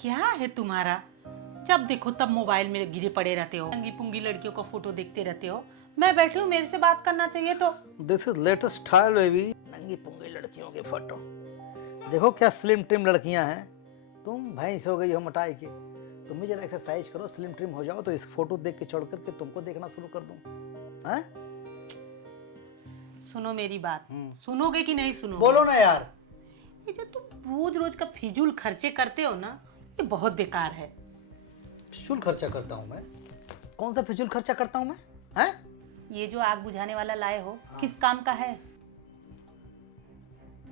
क्या है तुम्हारा? जब देखो तब मोबाइल में गिरे पड़े रहते हो, नंगी पुंगी लड़कियों का फोटो देखते रहते हो। मैं बैठी हूँ, मेरे से बात करना चाहिए तो। This is latest style baby. नंगी पुंगी लड़कियों के फोटो देखो, क्या स्लिम ट्रिम लड़कियां हैं। तुम भैंस हो गई हो मोटाई के। तुम भी जरा एक्सरसाइज करो, स्लिम ट्रिम हो जाओ, तो इस फोटो देख के छोड़ करके तुमको देखना शुरू कर दूं। हैं? सुनो मेरी बात, सुनोगे कि नहीं सुनोगे? बोलो ना यार। ये जो तुम रोज रोज का फिजूल खर्चे करते हो ना, ये बहुत बेकार है। फिजूल खर्चा करता हूँ मैं? कौन सा फिजूल खर्चा करता हूँ मैं? हैं? ये जो आग बुझाने वाला लाए हो, किस काम का है?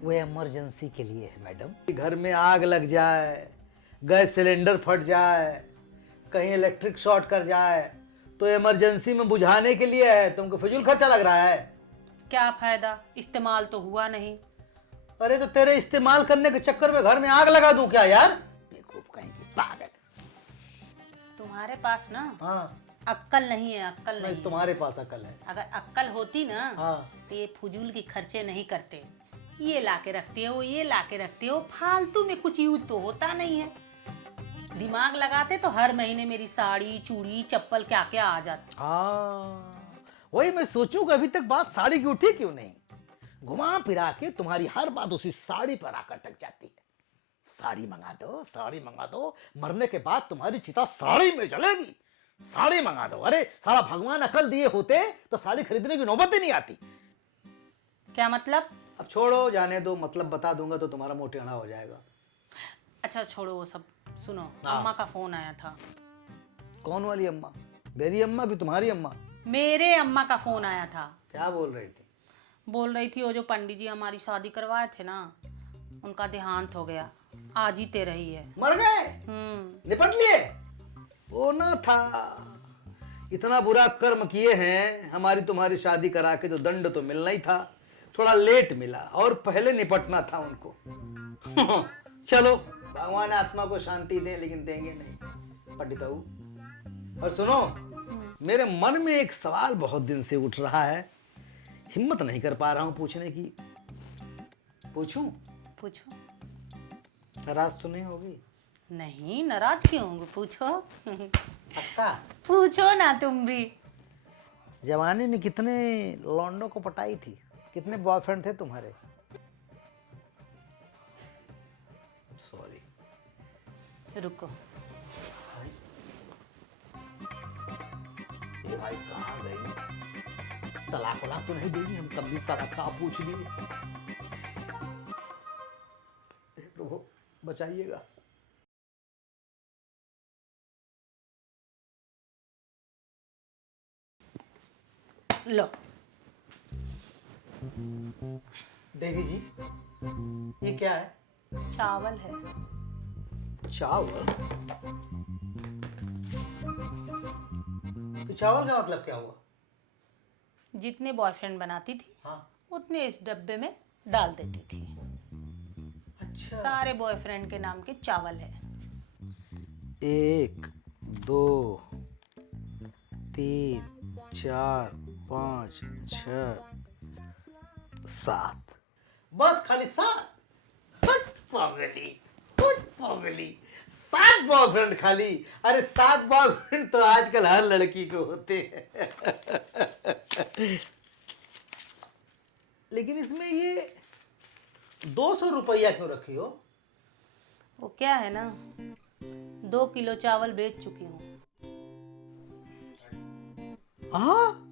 वो इमरजेंसी के लिए है मैडम। घर में आग लग जाए, गैस सिलेंडर फट जाए, कहीं इलेक्ट्रिक शॉर्ट कर जाए, तो इमरजेंसी में बुझाने के लिए है। तुमको फिजूल खर्चा लग रहा है? क्या फायदा, इस्तेमाल तो हुआ नहीं। अरे तो तेरे इस्तेमाल करने के चक्कर में घर में आग लगा दूं क्या यार? बेवकूफ कहीं की, पागल। तुम्हारे पास ना हाँ, अक्कल नहीं है, अक्कल नहीं। तुम्हारे पास अकल है। अगर अक्कल होती ना, हाँ, तो ये फजूल के खर्चे नहीं करते। ये लाके रखते हो, ये लाके रखते हो, फालतू में कुछ यूज तो होता नहीं है। दिमाग लगाते तो हर महीने मेरी साड़ी, चूड़ी, चप्पल क्या क्या आ जाता। हाँ, वही मैं सोचूं कि अभी तक बात साड़ी की उठी क्यों नहीं। घुमा फिरा के तुम्हारी हर बात उसी साड़ी पर आकर अटक जाती है। साड़ी मंगा दो, साड़ी मंगा दो, मरने के बाद तुम्हारी चिता साड़ी में जलेगी। साड़ी मंगा दो। अरे साला भगवान अकल दिए होते तो साड़ी खरीदने की नौबत ही नहीं आती। क्या मतलब? अब छोड़ो, जाने दो। मतलब बता दूंगा तो तुम्हारा मुंह टेढ़ा हो जाएगा। अच्छा छोड़ो वो सब, सुनो। हाँ। अम्मा का फोन आया था। कौन वाली अम्मा? मेरी अम्मा कि तुम्हारी अम्मा? मेरे अम्मा का फोन आया था। क्या बोल रही थी? बोल रही थी वो जो पंडित जी हमारी शादी करवाए थे ना, उनका देहांत हो गया, आज ही ते रही है। मर गए? निपट लिए? वो ना था, इतना बुरा कर्म किए हैं। हमारी तुम्हारी शादी करा के जो दंड तो मिलना ही था, थोड़ा लेट मिला, और पहले निपटना था उनको। चलो, भगवान आत्मा को शांति दें, लेकिन देंगे नहीं पंडित बाबू। और सुनो, मेरे मन में एक सवाल बहुत दिन से उठ रहा है, हिम्मत नहीं कर पा रहा हूं पूछने की। पूछूं? पूछो। नाराज तो नहीं होगी? नहीं, नाराज क्यों होंगे, पूछो। पक्का? पूछो ना तुम भी। जवानी में कितने लौंडों को पटाई थी? कितने बॉयफ्रेंड थे तुम्हारे? सॉरी। रुको। ये भाई कहाँ गई? तलाक वलाक तो नहीं देगी? हम कभी सारा का पूछ लिए। हे प्रभु बचाइएगा। लो। देवी जी, ये क्या है? चावल है। चावल? तो चावल का मतलब क्या हुआ? जितने बॉयफ्रेंड बनाती थी, हाँ, उतने इस डब्बे में डाल देती थी। अच्छा। सारे बॉयफ्रेंड के नाम के चावल है। 1 2 3 4 5 6 7, बस खाली 7? हट पागली, हट पागली, 7 बॉयफ्रेंड खाली? अरे 7 बॉयफ्रेंड तो आजकल हर लड़की को होते हैं। लेकिन इसमें ये 200 रुपया क्यों रखी हो? वो क्या है ना, 2 किलो चावल बेच चुकी हूँ। हाँ?